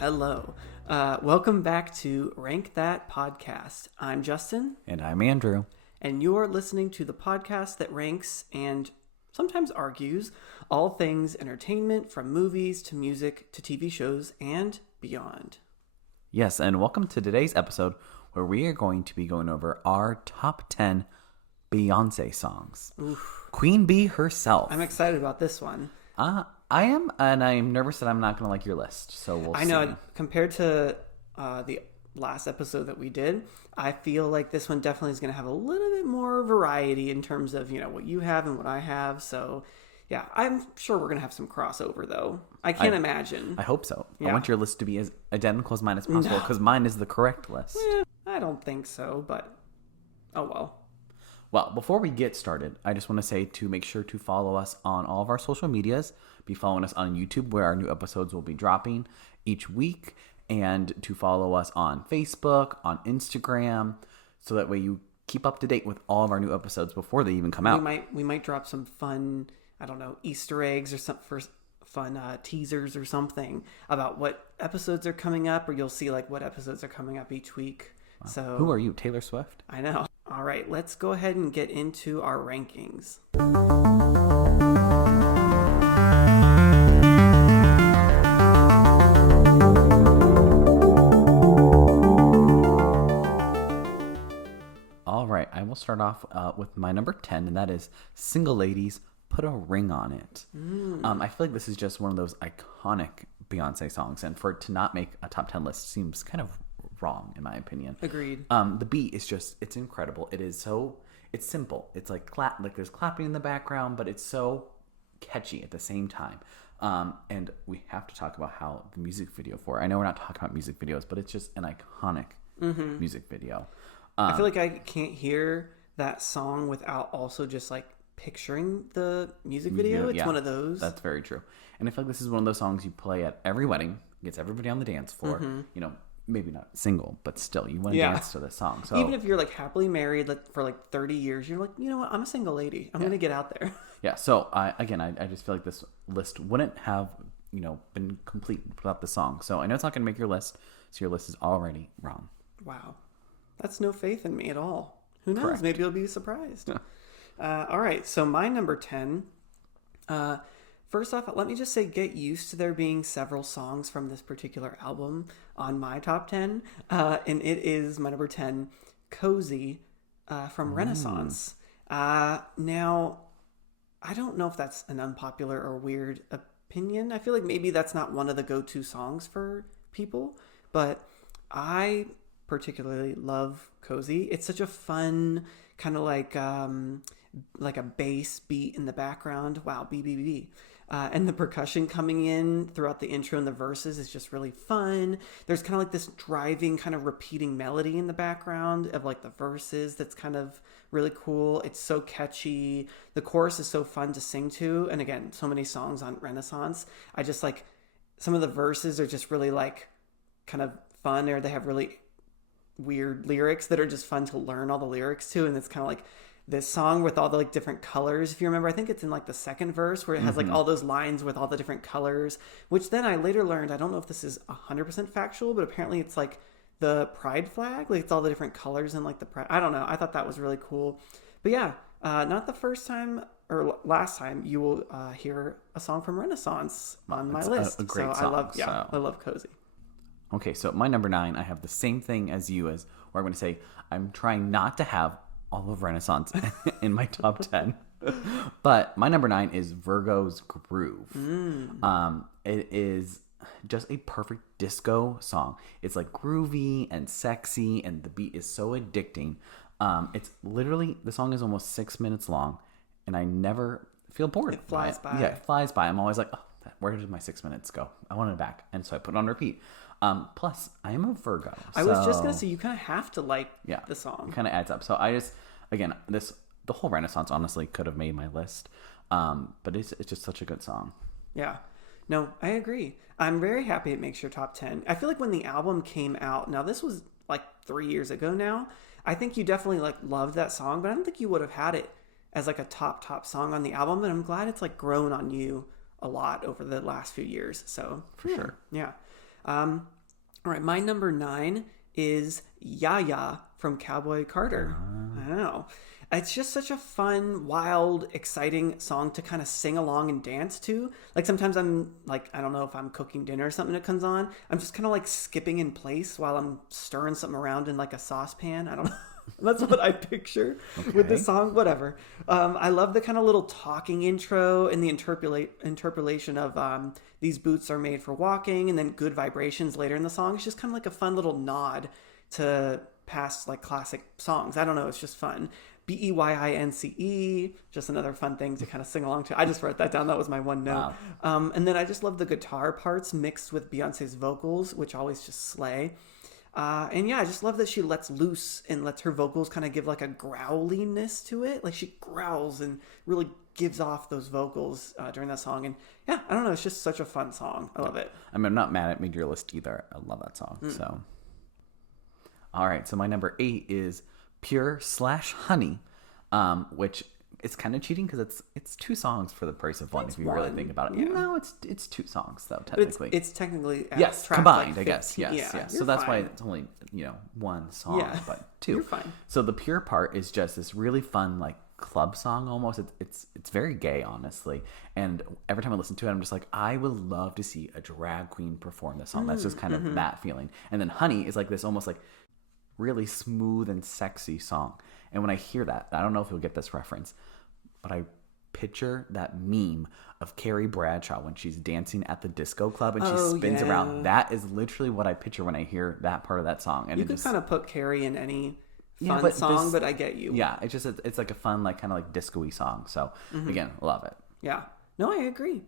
Hello. Welcome back to Rank That Podcast. I'm Justin. And I'm Andrew. And you're listening to the podcast that ranks and sometimes argues all things entertainment, from movies to music to TV shows and beyond. Yes, and welcome to today's episode where we are going to be going over our top 10 Beyoncé songs. Oof. Queen Bee herself. I'm excited about this one. I am, and I'm nervous that I'm not going to like your list, so we'll see. I know, compared to the last episode that we did, I feel like this one definitely is going to have a little bit more variety in terms of, what you have and what I have. So, yeah, I'm sure we're going to have some crossover, though. I can't imagine. I hope so. Yeah. I want your list to be as identical as mine as possible, because mine is the correct list. I don't think so, but oh well. Well, before we get started, I just want to say to make sure to follow us on all of our social medias. Be following us on YouTube, where our new episodes will be dropping each week, and to follow us on Facebook, on Instagram, so that way you keep up to date with all of our new episodes before they even come out. We might drop some fun, Easter eggs or some for fun teasers or something about what episodes are coming up, or you'll see like what episodes are coming up each week. Wow. So who are you, Taylor Swift? I know. All right, let's go ahead and get into our rankings. All right, I will start off with my number 10, and that is Single Ladies, Put a Ring on It. I feel like this is just one of those iconic Beyoncé songs, and for it to not make a top 10 list seems kind of wrong, in my opinion. Agreed. The beat is it's incredible. It's simple. It's like there's clapping in the background, but it's so catchy at the same time. And we have to talk about how the music video for it. I know we're not talking about music videos, but it's just an iconic music video. I feel like I can't hear that song without also just like picturing the music video. It's one of those. That's very true. And I feel like this is one of those songs you play at every wedding, gets everybody on the dance floor. Maybe not single, but still, you want to dance to this song. So even if you're like happily married for like 30 years, you're like, you know what? I'm a single lady. I'm going to get out there. Yeah. So I just feel like this list wouldn't have, been complete without the song. So I know it's not going to make your list. So your list is already wrong. Wow. That's no faith in me at all. Who knows? Correct. Maybe you'll be surprised. All right. So my number 10, first off, let me just say, get used to there being several songs from this particular album on my top 10. And it is my number 10, Cozy, from Renaissance. Now, I don't know if that's an unpopular or weird opinion. I feel like maybe that's not one of the go-to songs for people, but I particularly love Cozy. It's such a fun kind of like a bass beat in the background. Wow, B. And the percussion coming in throughout the intro and the verses is just really fun. There's kind of like this driving kind of repeating melody in the background of like the verses that's kind of really cool. It's so catchy. The chorus is so fun to sing to. And again, so many songs on Renaissance. I just like some of the verses are just really like kind of fun, or they have really weird lyrics that are just fun to learn all the lyrics to. And it's kind of like this song with all the like different colors. If you remember, I think it's in like the second verse where it has like all those lines with all the different colors, which then I later learned, I don't know if this is 100% factual, but apparently it's like the pride flag. Like it's all the different colors and like the pride. I don't know. I thought that was really cool. But yeah, not the first time or last time you will hear a song from Renaissance on my list. A great song. I love Cozy. Okay, so my number 9, I have the same thing as you, as where I'm going to say I'm trying not to have all of Renaissance in my top 10. But my number 9 is Virgo's Groove. It is just a perfect disco song. It's like groovy and sexy, and the beat is so addicting. It's literally, the song is almost 6 minutes long, and I never feel bored. It flies by. Yeah, it flies by. I'm always like, oh, where did my 6 minutes go? I want it back. And so I put it on repeat. Plus, I am a Virgo. I was just going to say, you kind of have to like the song. It kind of adds up. So I just, again, the whole Renaissance honestly could have made my list. But it's just such a good song. Yeah. No, I agree. I'm very happy it makes your top 10. I feel like when the album came out, now this was like 3 years ago now, I think you definitely like loved that song, but I don't think you would have had it as like a top song on the album. And I'm glad it's like grown on you a lot over the last few years. So for sure. Yeah. All right, my number 9 is Ya Ya from Cowboy Carter. I don't know. It's just such a fun, wild, exciting song to kind of sing along and dance to. Like sometimes I'm like, I don't know if I'm cooking dinner or something that comes on. I'm just kind of like skipping in place while I'm stirring something around in like a saucepan. I don't know. That's what I picture with this song. Whatever. I love the kind of little talking intro and the interpolation of these boots are made for walking, and then good vibrations later in the song. It's just kind of like a fun little nod to past like classic songs. I don't know. It's just fun. Beyince, just another fun thing to kind of sing along to. I just wrote that down. That was my one note. Wow. And then I just love the guitar parts mixed with Beyonce's vocals, which always just slay. And yeah, I just love that she lets loose and lets her vocals kind of give like a growliness to it. Like she growls and really gives off those vocals during that song. And yeah, I don't know. It's just such a fun song. I love it. I mean, I'm not mad at Made Your List either. I love that song. So, all right. So my number 8 is Pure/Honey, which it's kind of cheating because it's 2 songs for the price of one. If you really think about it, no, it's 2 songs though technically. It's technically yes combined, like I guess. Yes, yeah. So that's why it's only 1 song, but 2. You're fine. So the Pure part is just this really fun like club song almost. It's very gay, honestly. And every time I listen to it, I'm just like, I would love to see a drag queen perform this song. That's just kind of that feeling. And then Honey is like this almost like really smooth and sexy song. And when I hear that, I don't know if you'll get this reference, but I picture that meme of Carrie Bradshaw when she's dancing at the disco club and she spins around. That is literally what I picture when I hear that part of that song. And you can kind of put Carrie in any fun song, but I get you. Yeah, it's like a fun, like kind of like disco-y song. So again, love it. Yeah. No, I agree.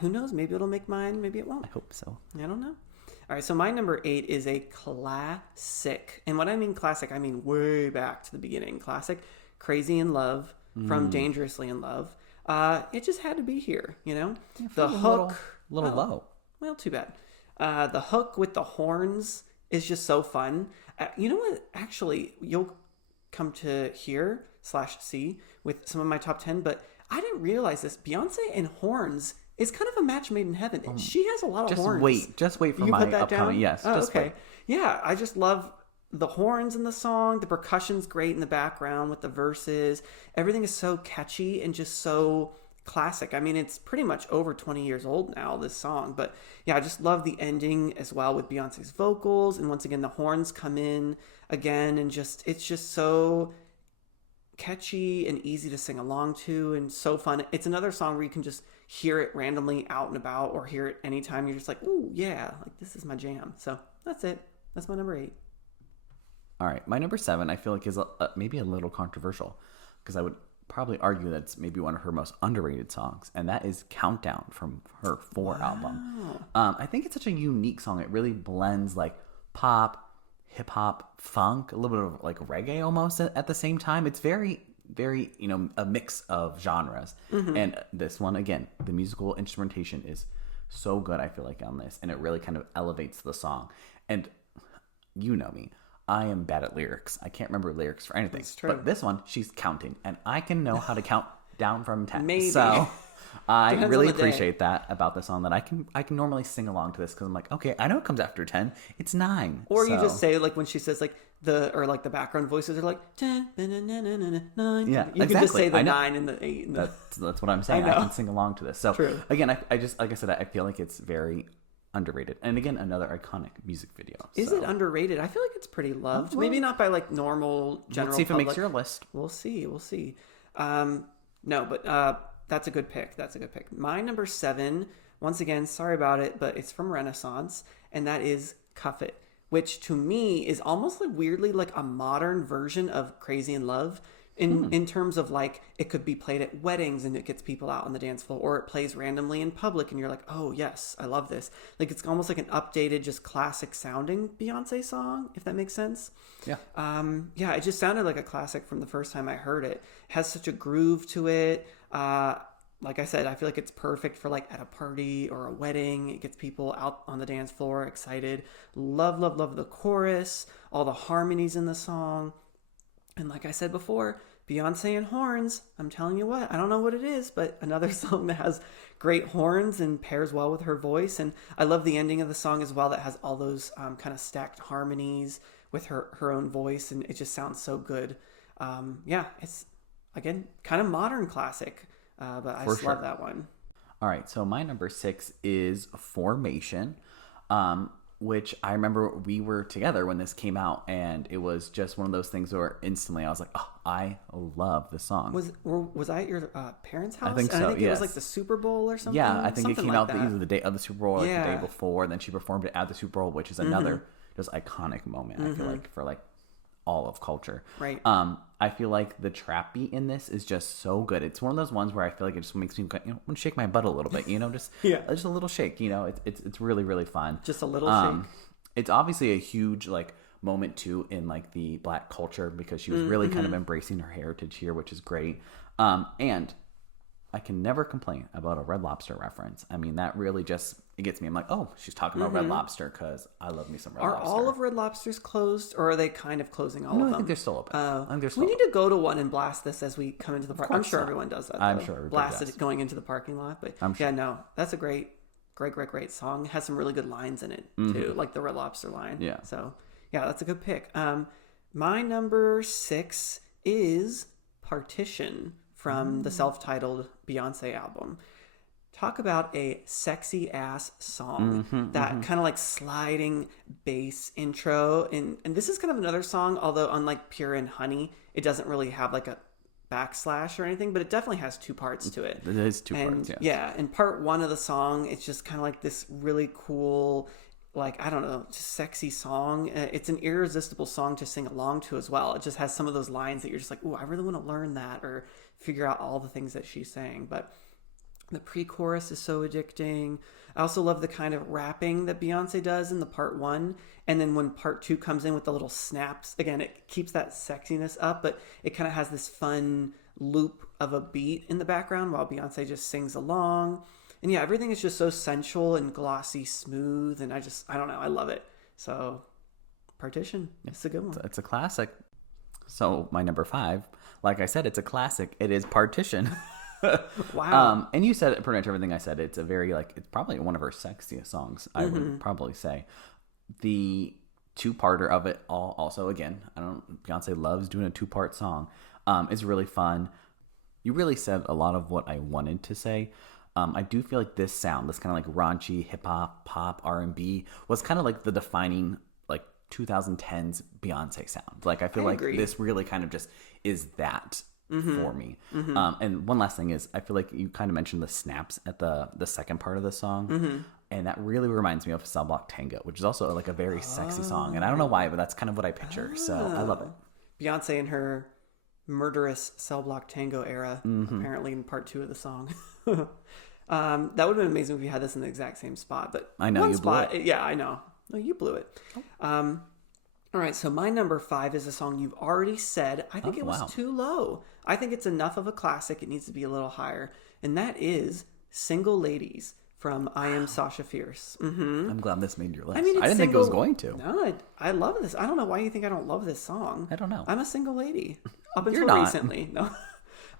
Who knows? Maybe it'll make mine. Maybe it won't. I hope so. I don't know. All right, so my number 8 is a classic. And when I mean classic, I mean way back to the beginning. Classic, Crazy in Love from Dangerously in Love. It just had to be here, Yeah, the hook. Little low. Well, too bad. The hook with the horns is just so fun. You know what? Actually, you'll come to hear/see with some of my top 10, but I didn't realize this. Beyonce and horns is kind of a match made in heaven. She has a lot of horns. Just wait for my upcoming. Yes, just okay. Wait. Yeah, I just love the horns in the song. The percussion's great in the background with the verses. Everything is so catchy and just so classic. I mean, it's pretty much over 20 years old now, this song. But yeah, I just love the ending as well with Beyonce's vocals. And once again, the horns come in again. And it's just so catchy and easy to sing along to and so fun. It's another song where you can just hear it randomly out and about or hear it anytime. You're just like, ooh, yeah, like this is my jam. So that's it. That's my number 8. All right. My number 7, I feel like is maybe a little controversial because I would probably argue that's maybe one of her most underrated songs, and that is Countdown from her 4 album. I think it's such a unique song. It really blends like pop, hip hop, funk, a little bit of like reggae almost at the same time. It's very, very, a mix of genres. And this one, again, the musical instrumentation is so good, I feel like, on this, and it really kind of elevates the song. And you know me. I am bad at lyrics. I can't remember lyrics for anything. That's true. But this one, she's counting, and I can know how to count down from 10. Maybe. So I really appreciate that about the song, that I can normally sing along to this because I'm like, okay, I know it comes after 10. It's 9. Or you just say, like, when she says, like, the background voices are like 10, 9. Yeah, you can just say the 9 and the 8. And that's what I'm saying. I can sing along to this. So True. Again, I just, like I said, I feel like it's very underrated. And again, another iconic music video. Is it underrated? I feel like it's pretty loved. Well, maybe not by like normal general Let's see if public. it makes your list. We'll see. No, but that's a good pick. My number 7, once again, sorry about it, but it's from Renaissance, and that is Cuff It, which to me is almost like weirdly like a modern version of Crazy in Love. In terms of like, it could be played at weddings and it gets people out on the dance floor, or it plays randomly in public and you're like, oh yes, I love this. Like it's almost like an updated, just classic sounding Beyonce song, if that makes sense. Yeah. Yeah, it just sounded like a classic from the first time I heard it. It has such a groove to it. Like I said, I feel like it's perfect for like at a party or a wedding. It gets people out on the dance floor excited. Love the chorus, all the harmonies in the song. And like I said before, Beyonce and horns, I'm telling you what, I don't know what it is, but another song that has great horns and pairs well with her voice. And I love the ending of the song as well that has all those kind of stacked harmonies with her own voice. And it just sounds so good. Yeah, it's, again, kind of modern classic, but I just love that one. All right, so my number 6 is Formation, which I remember we were together when this came out, and it was just one of those things where instantly I was like, oh, I love the song. Was I at your parents' house? I think so, And I think yes. it was like the Super Bowl or something? Yeah, I think it came like out that. either the day of the Super Bowl or like the day Yeah. before, and then she performed it at the Super Bowl, which is another just iconic moment, I feel like, for like all of culture. Right. I feel like the trap beat in this is just so good. It's one of those ones where I feel like it just makes me, want to shake my butt a little bit, just just a little shake. It's really, really fun. Just a little shake. It's obviously a huge like moment too in like the Black culture because she was really kind of embracing her heritage here, which is great. And I can never complain about a Red Lobster reference. I mean, that really just, it gets me. I'm like, oh, she's talking about Red Lobster because I love me some Red Lobster. Are all of Red Lobsters closed, or are they kind of closing all of them? I think they're still open. I think they're still We need to go to one and blast this as we come into the park. I'm sure everyone does that. I'm though. sure everybody blast does. it going into the parking lot. But I'm sure. yeah, no, that's a great song. It has some really good lines in it too, like the Red Lobster line. Yeah. So yeah, that's a good pick. My number 6 is Partition from the self-titled Beyonce album. Talk about a sexy ass song. That kind of like sliding bass intro. And this is kind of another song, although unlike Pure and Honey, it doesn't really have like a backslash or anything, but it definitely has 2 parts to it. It is 2 parts, yes. Yeah, in part 1 of the song, it's just kind of like this really cool, like, I don't know, just sexy song. It's an irresistible song to sing along to as well. It just has some of those lines that you're just like, ooh, I really want to learn that or figure out all the things that she's saying. But the pre-chorus is so addicting. I also love the kind of rapping that Beyonce does in the part 1. And then when part 2 comes in with the little snaps, again, it keeps that sexiness up, but it kind of has this fun loop of a beat in the background while Beyonce just sings along. And yeah, everything is just so sensual and glossy smooth. And I don't know, I love it. So Partition, it's a good one. It's a classic. So my number 5, like I said, it's a classic. It is Partition. Wow. And you said it, pretty much everything I said. It's a very it's probably one of her sexiest songs, I would probably say. The 2-parter of it also, again, Beyonce loves doing a 2-part song. It's really fun. You really said a lot of what I wanted to say. I do feel like this sound, this kind of like raunchy hip hop, pop, R&B was kind of like the defining like 2010s Beyonce sound. Like I feel like this really kind of just is that for me. And one last thing is, I feel like you kind of mentioned the snaps at the second part of the song. And that really reminds me of Cell Block Tango, which is also like a very sexy song. And I don't know why, but that's kind of what I picture. So I love it. Beyonce in her murderous Cell Block Tango era, apparently in part 2 of the song. That would have been amazing if we had this in the exact same spot. But I know you blew it. Yeah, I know. No, you blew it. All right, so my number 5 is a song you've already said. I think it was too low. I think it's enough of a classic. It needs to be a little higher. And that is Single Ladies from I Am Sasha Fierce. I'm glad this made your list. I mean, I didn't think it was going to. No, I love this. I don't know why you think I don't love this song. I don't know. I'm a single lady. Up until You're not. recently. No.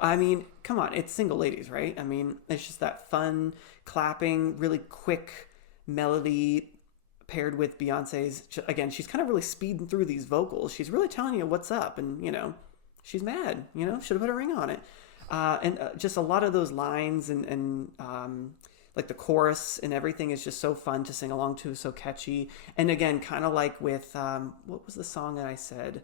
I mean, come on. It's Single Ladies, right? I mean, it's just that fun, clapping, really quick melody paired with Beyonce's. Again, she's kind of really speeding through these vocals. She's really telling you what's up. And, she's mad. Should have put a ring on it. And just a lot of those lines and like the chorus and everything is just so fun to sing along to, so catchy. And again, kind of like with, what was the song that I said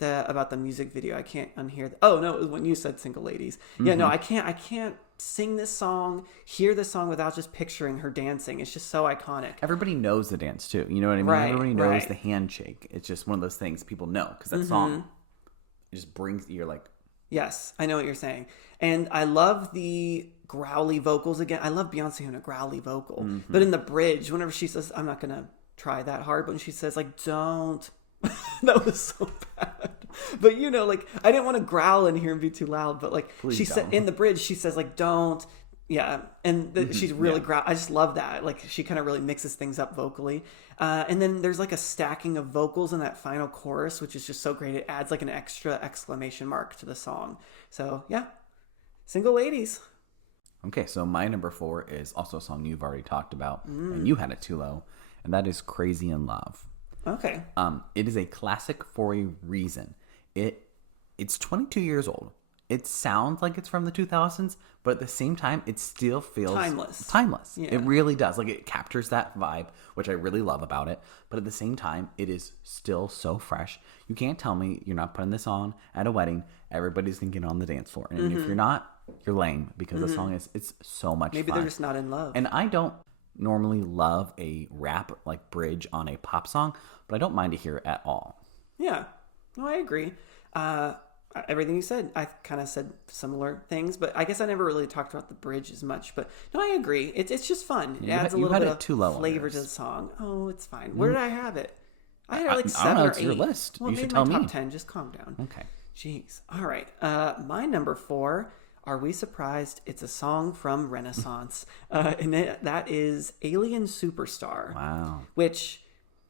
about the music video? I can't unhear. Oh no, it was when you said Single Ladies. Yeah, no, I can't sing this song, hear this song without just picturing her dancing. It's just so iconic. Everybody knows the dance too. You know what I mean? Right, Everybody knows right. the handshake. It's just one of those things people know because that song just brings you're like. Yes, I know what you're saying. And I love the growly vocals again. I love Beyonce in a growly vocal. But in the bridge, whenever she says, I'm not going to try that hard, but when she says, like, don't. That was so bad. But, like, I didn't want to growl in here and be too loud. But, like, Please she said in the bridge, she says, like, don't Yeah, and she's really yeah. I just love that. Like she kind of really mixes things up vocally, and then there's like a stacking of vocals in that final chorus, which is just so great. It adds like an extra exclamation mark to the song. So yeah, Single Ladies. Okay, so my number 4 is also a song you've already talked about, and you had it too low, and that is "Crazy in Love." Okay, It is a classic for a reason. It's 22 years old. It sounds like it's from the 2000s, but at the same time, it still feels Timeless. Timeless. Yeah. It really does. Like it captures that vibe, which I really love about it. But at the same time, it is still so fresh. You can't tell me you're not putting this on at a wedding. Everybody's gonna get on the dance floor, and if you're not, you're lame because the song it's so much maybe fun. they're just not in love. And I don't normally love a rap like bridge on a pop song, but I don't mind to hear it at all. Yeah, no, I agree. Everything you said, I kind of said similar things, but I guess I never really talked about the bridge as much. But no, I agree. It's just fun. It adds a little bit of too low flavor to the song. Oh, it's fine. Where did I have it? I had like I 7 don't know, or it's 8. your list. Well, You it should made my tell top me. 10. Just calm down. Okay. Jeez. All right. My number 4. Are we surprised? It's a song from Renaissance, that is "Alien Superstar." Wow. Which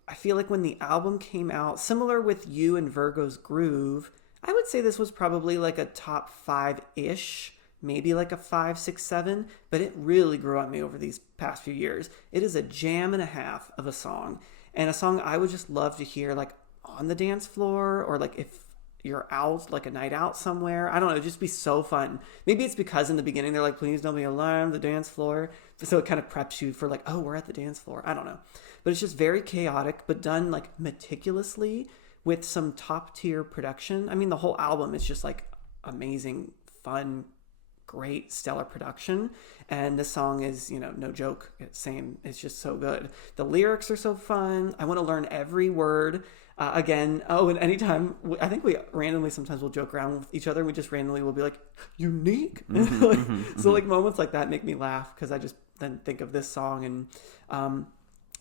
I feel like when the album came out, similar with you and Virgo's Groove, I would say this was probably like a top 5-ish, maybe like a 5, 6, 7, but it really grew on me over these past few years. It is a jam and a half of a song, and a song I would just love to hear like on the dance floor, or like if you're out, like a night out somewhere. I don't know, it'd just be so fun. Maybe it's because in the beginning they're like, please don't be alarmed, the dance floor. So it kind of preps you for like, oh, we're at the dance floor. I don't know. But it's just very chaotic, but done like meticulously with some top tier production. I mean, the whole album is just like amazing, fun, great, stellar production. And this song is, no joke. It's just so good. The lyrics are so fun. I want to learn every word. Again, and anytime, I think we randomly sometimes will joke around with each other. And we just randomly will be like, unique. So like moments like that make me laugh because I just then think of this song. And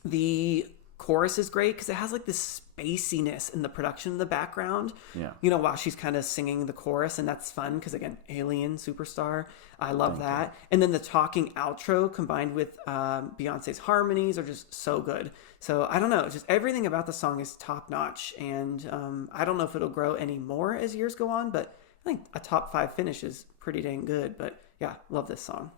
the chorus is great because it has like this spaciness in the production in the background. Yeah. While she's kind of singing the chorus, and that's fun because again, Alien Superstar. I love that. And then the talking outro combined with Beyonce's harmonies are just so good. So I don't know, just everything about the song is top notch, and I don't know if it'll grow any more as years go on, but I think a top 5 finish is pretty dang good. But yeah, love this song.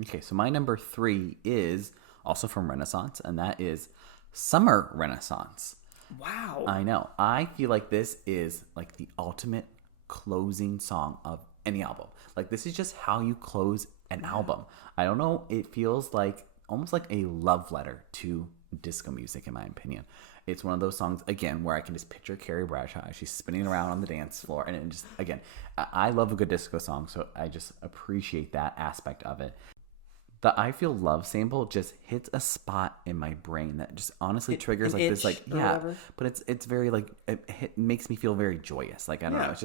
Okay, so my number 3 is also from Renaissance, and that is Summer Renaissance. Wow. I know. I feel like this is like the ultimate closing song of any album. Like this is just how you close an album. I don't know. It feels like almost like a love letter to disco music, in my opinion. It's one of those songs, again, where I can just picture Carrie Bradshaw. She's spinning around on the dance floor. And it just, again, I love a good disco song. So I just appreciate that aspect of it. The I Feel Love sample just hits a spot in my brain that just honestly triggers like this, like, yeah, whatever. but it's very like, it makes me feel very joyous. Like, I don't know. It's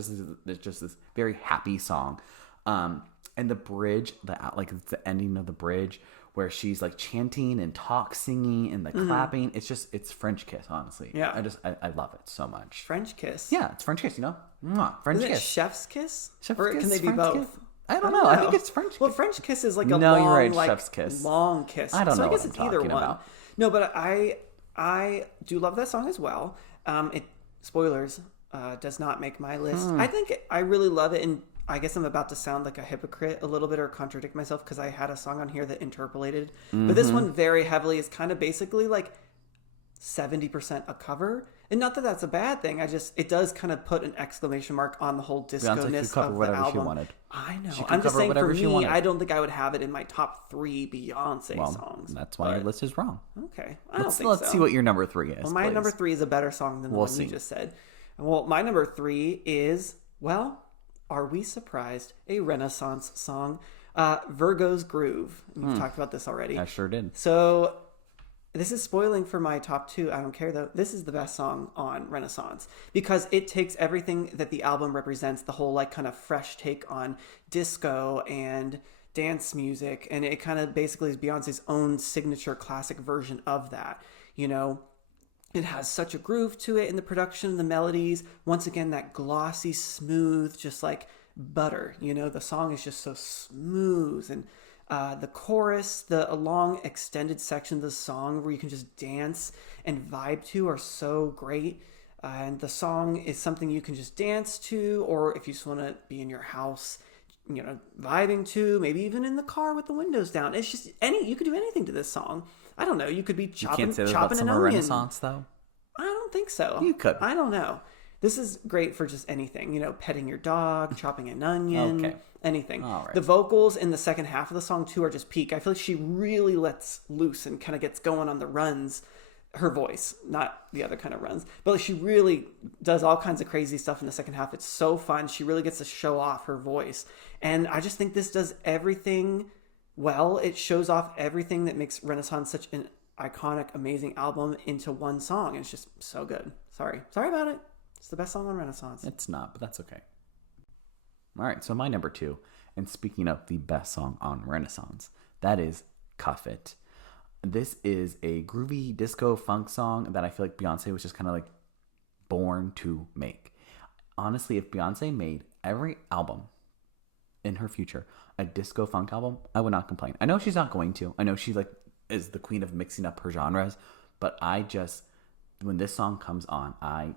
just this very happy song. And the bridge, the ending of the bridge where she's like chanting and singing and clapping. It's French kiss, honestly. Yeah. I love it so much. French kiss. Yeah, it's French kiss, Mwah, French Isn't it kiss. chef's kiss? Chef's or kiss, can they be French both? kiss? I don't know. I think it's French kiss. Well, French kiss is like a No, long, you're right, like, chef's kiss. long kiss. I don't know I guess what it's I'm either talking one. about. No, but I do love that song as well. It spoilers does not make my list. I think I really love it, and I guess I'm about to sound like a hypocrite a little bit or contradict myself because I had a song on here that interpolated, but this one very heavily is kind of basically like 70% a cover. And not that that's a bad thing. It does kind of put an exclamation mark on the whole disco-ness of the album. She wanted. I know. She I'm just saying for she me, wanted. I don't think I would have it in my top 3 Beyonce songs. That's why your list is wrong. Okay. I don't think so. Let's see what your number 3 is. Well, my please. number 3 is a better song than the one you just said. Well, my number 3 is, are we surprised? A Renaissance song. Virgo's Groove. We've talked about this already. I sure did. So this is spoiling for my top 2. I don't care though. This is the best song on Renaissance because it takes everything that the album represents, the whole like kind of fresh take on disco and dance music. And it kind of basically is Beyonce's own signature classic version of that. It has such a groove to it in the production, the melodies. Once again, that glossy, smooth, just like butter. The song is just so smooth and The chorus, the long extended section of the song where you can just dance and vibe to are so great. And the song is something you can just dance to, or if you just want to be in your house, vibing to, maybe even in the car with the windows down. It's just you could do anything to this song. I don't know. You could be chopping an onion. Renaissance though. I don't think so. You could. I don't know. This is great for just anything, petting your dog, chopping an onion, Okay. anything. All right. The vocals in the second half of the song, too, are just peak. I feel like she really lets loose and kind of gets going on the runs. Her voice, not the other kind of runs. But she really does all kinds of crazy stuff in the second half. It's so fun. She really gets to show off her voice. And I just think this does everything well. It shows off everything that makes Renaissance such an iconic, amazing album into one song. It's just so good. Sorry about it. It's the best song on Renaissance. It's not, but that's okay. All right, so my number 2, and speaking of the best song on Renaissance, that is Cuff It. This is a groovy disco funk song that I feel like Beyonce was just kind of like born to make. Honestly, if Beyonce made every album in her future a disco funk album, I would not complain. I know she's not going to. I know she is the queen of mixing up her genres, but when this song comes on, I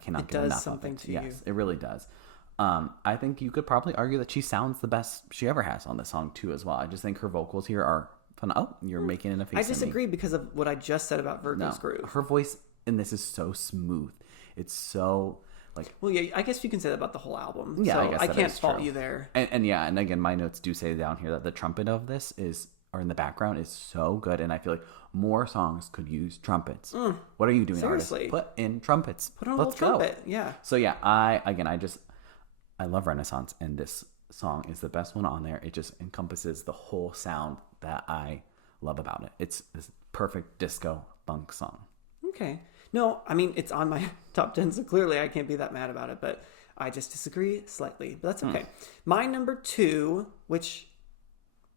cannot get enough of it. It does something to you. Yes, it really does. I think you could probably argue that she sounds the best she ever has on this song too as well. I just think her vocals here are fun. Oh, you're making an face. I disagree because of what I just said about Virgo's groove. Her voice in this is so smooth. It's so well, yeah, I guess you can say that about the whole album. Yeah, so I can't fault you there. And again, my notes do say down here that the trumpet of this or in the background is so good, and I feel like more songs could use trumpets. What are you doing, seriously? Artist? Put in trumpets. Put on a little trumpet. Yeah. So yeah, I love Renaissance, and this song is the best one on there. It just encompasses the whole sound that I love about it. It's this perfect disco funk song. Okay. No, I mean, it's on my top 10, so clearly I can't be that mad about it, but I just disagree slightly. But that's okay. My number 2, which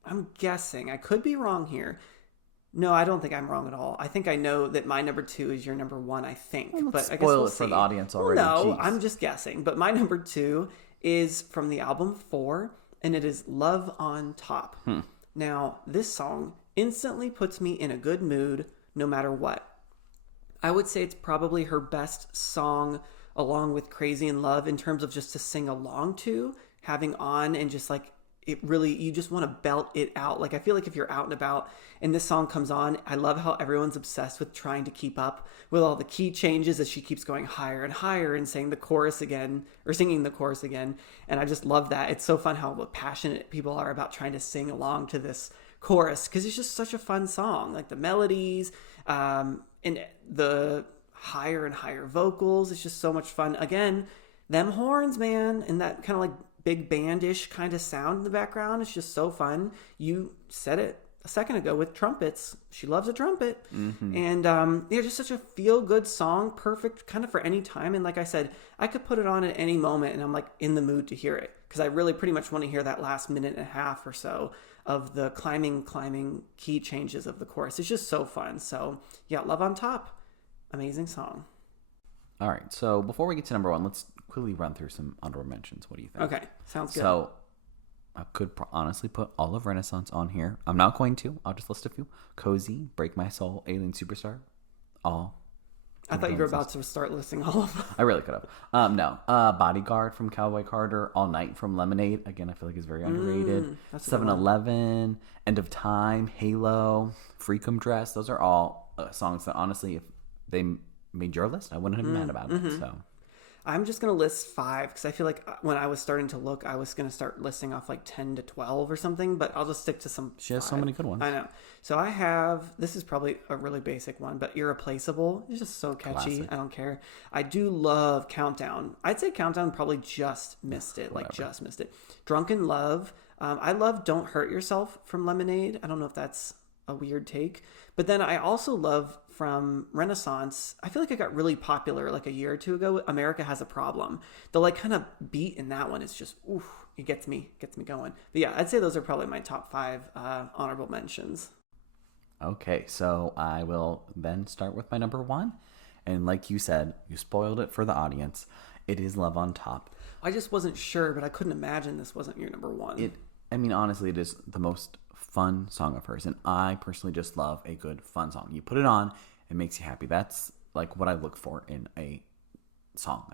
I'm guessing, I could be wrong here. No, I don't think I'm wrong at all. I think I know that my number 2 is your number 1, I think. Well, but I guess spoil it for the audience already. Well, no, Jeez. I'm just guessing. But my number 2 is from the album 4, and it is Love on Top. Now, this song instantly puts me in a good mood no matter what. I would say it's probably her best song along with Crazy in Love in terms of just to sing along to, having on and just it really, you just want to belt it out. I feel like if you're out and about and this song comes on, I love how everyone's obsessed with trying to keep up with all the key changes as she keeps going higher and higher and saying the chorus again, or singing the chorus again. And I just love that. It's so fun how passionate people are about trying to sing along to this chorus because it's just such a fun song. The melodies, and the higher and higher vocals. It's just so much fun. Again, them horns, man, and that kind of big bandish kind of sound in the background. It's just so fun. You said it a second ago with trumpets. She loves a trumpet. And just such a feel-good song, perfect kind of for any time. And like I said, I could put it on at any moment and I'm in the mood to hear it because I really pretty much want to hear that last minute and a half or so of the climbing key changes of the chorus. It's just so fun. So yeah, Love on Top, amazing song. All right, so before we get to number 1, let's quickly run through some honorable mentions. What do you think? Okay, sounds good. So I could honestly put all of Renaissance on here. I'm not going to. I'll just list a few. Cozy, Break My Soul, Alien Superstar. All. I thought you were about to start listing all of them. I really could have. No. Bodyguard from Cowboy Carter. All Night from Lemonade. Again, I feel like it's very underrated. 7-Eleven. End of Time. Halo. Freakum Dress. Those are all songs that honestly, if they made your list, I wouldn't have been mad about it. So I'm just going to list 5 because I feel like when I was starting to look, I was going to start listing off 10 to 12 or something, but I'll just stick to some. She has so many good ones. I know. So I have, this is probably a really basic one, but Irreplaceable. It's just so catchy. Classic. I don't care. I do love Countdown. I'd say Countdown probably just missed it. Just missed it. Drunken Love. I love Don't Hurt Yourself from Lemonade. I don't know if that's a weird take. But then I also love from Renaissance, I feel like it got really popular a year or 2 ago, America Has a Problem. The kind of beat in that one is just, oof, it gets me going. But yeah, I'd say those are probably my top 5 honorable mentions. Okay, so I will then start with my number 1. And like you said, you spoiled it for the audience. It is Love on Top. I just wasn't sure, but I couldn't imagine this wasn't your number 1. I mean, honestly, it is the most fun song of hers, and I personally just love a good fun song. You put it on, it makes you happy. That's like what I look for in a song.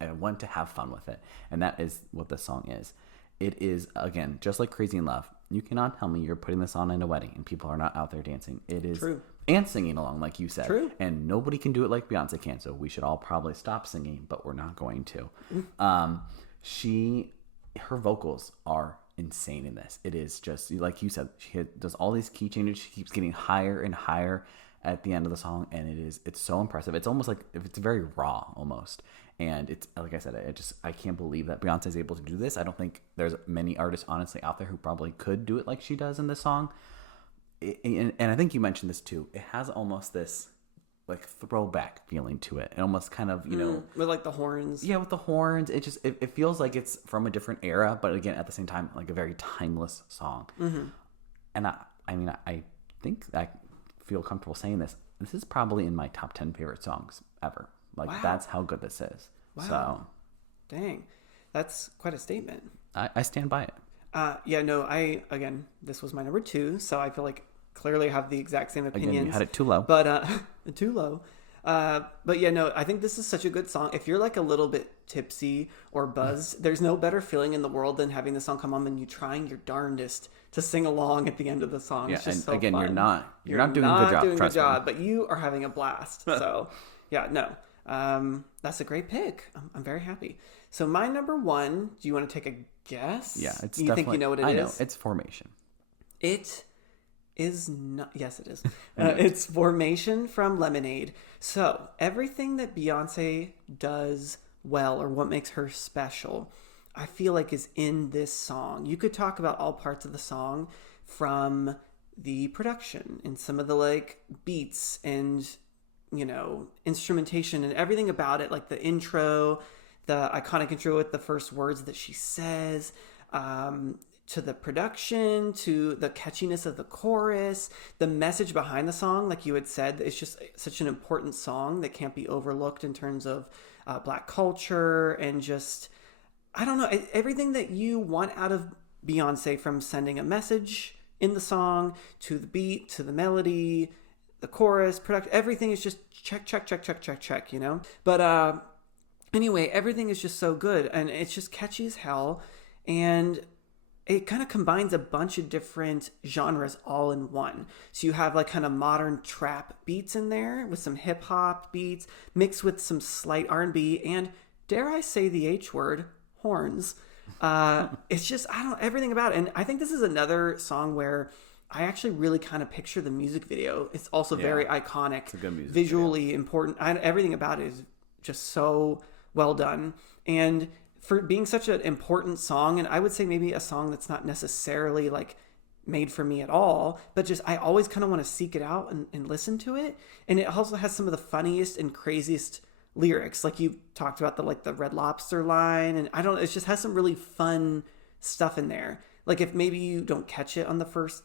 I want to have fun with it, and that is what this song is. It is, again, just like Crazy in Love. You cannot tell me you're putting this on in a wedding and people are not out there dancing. It is True. And singing along, like you said. True. And nobody can do it like Beyonce can, so we should all probably stop singing, but we're not going to. Her vocals are insane in this. It is just, like you said, she does all these key changes. She keeps getting higher and higher at the end of the song, and it's so impressive. It's almost like, it's very raw almost. And it's, like I said, I can't believe that Beyonce is able to do this. I don't think there's many artists, honestly, out there who probably could do it like she does in this song. And I think you mentioned this too. It has almost this like throwback feeling to it. And almost kind of, with like the horns. Yeah, with the horns. It feels like it's from a different era, but again, at the same time, like a very timeless song. Mm-hmm. And I think I feel comfortable saying this. This is probably in my top 10 favorite songs ever. Like, wow. That's how good this is. Wow. So, dang, that's quite a statement. I stand by it. Again, this was my number 2, so I feel like clearly have the exact same opinions. Again, you had it too low. But, too low. I think this is such a good song. If you're like a little bit tipsy or buzzed, there's no better feeling in the world than having the song come on and you trying your darndest to sing along at the end of the song. Yeah, it's just and so again, fun. you're not doing a good job. Doing a good trust me. job, but you are having a blast. So, that's a great pick. I'm very happy. So my number 1, do you want to take a guess? Yeah, it's you think you know what it is? I know, it's Formation. It is not. Yes, it is. It's Formation from Lemonade. So everything that Beyonce does well, or what makes her special, I feel like is in this song. You could talk about all parts of the song, from the production and some of the like beats and instrumentation and everything about it, like the intro, the iconic intro with the first words that she says, to the production, to the catchiness of the chorus, the message behind the song. Like you had said, it's just such an important song that can't be overlooked in terms of Black culture and just, I don't know, everything that you want out of Beyonce, from sending a message in the song to the beat, to the melody, the chorus, everything is just check, But anyway, everything is just so good, and it's just catchy as hell, and it kind of combines a bunch of different genres all in one. So you have like kind of modern trap beats in there with some hip hop beats mixed with some slight R&B and, dare I say the H word, horns. It's just, everything about it. And I think this is another song where I actually really kind of picture the music video. It's also very iconic, it's a good music visually video. Important. Everything about it is just so well done. And for being such an important song, and I would say maybe a song that's not necessarily like made for me at all, but just I always kind of want to seek it out and listen to it. And it also has some of the funniest and craziest lyrics, like you talked about the Red Lobster line, and it just has some really fun stuff in there. Like if maybe you don't catch it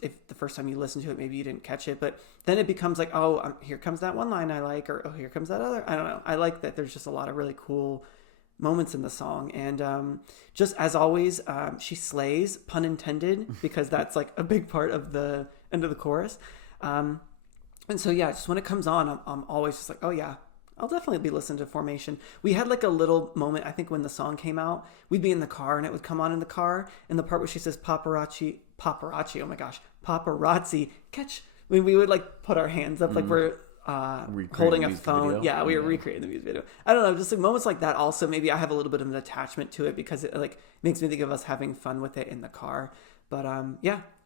if the first time you listen to it, maybe you didn't catch it, but then it becomes like, here comes that one line I like, or here comes that other. I don't know. I like that there's just a lot of really cool moments in the song. And just as always, she slays, pun intended, because that's like a big part of the end of the chorus. And so, just when it comes on, I'm always just like, oh yeah, I'll definitely be listening to Formation. We had like a little moment, I think when the song came out, we'd be in the car and it would come on in the car. And the part where she says paparazzi, oh my gosh, paparazzi, catch. We would like put our hands up like we're holding a phone. Video. Yeah, we were recreating the music video. I don't know, just like moments like that. Also, maybe I have a little bit of an attachment to it because it like makes me think of us having fun with it in the car. But I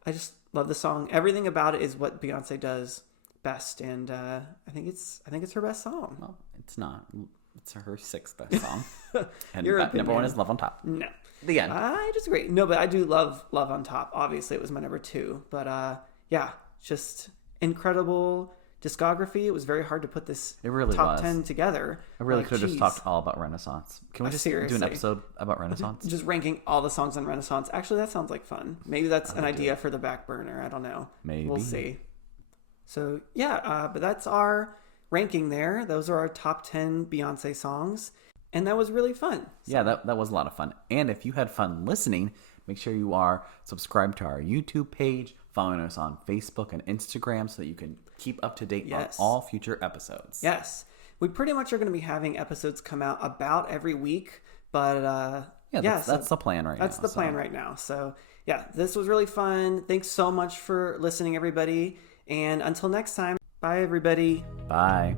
just love the song. Everything about it is what Beyonce does best, and I think it's her best song. Well, it's not. It's her 6th best song. And number 1 is Love on Top. No. The end. I disagree. No, but I do love Love on Top. Obviously, it was my number 2. But just incredible discography. It was very hard to put this top 10 together. I really could have just talked all about Renaissance. Can we just do an episode about Renaissance? Just ranking all the songs on Renaissance. Actually, that sounds like fun. Maybe that's an idea for the back burner. I don't know. Maybe. We'll see. So, but that's our ranking there. Those are our top 10 Beyonce songs. And that was really fun. So. Yeah, that was a lot of fun. And if you had fun listening, make sure you are subscribed to our YouTube page, following us on Facebook and Instagram so that you can keep up to date on all future episodes. Yes. We pretty much are going to be having episodes come out about every week, but that's the plan right now. That's the plan right now. So yeah, this was really fun. Thanks so much for listening, everybody. And until next time, bye, everybody. Bye.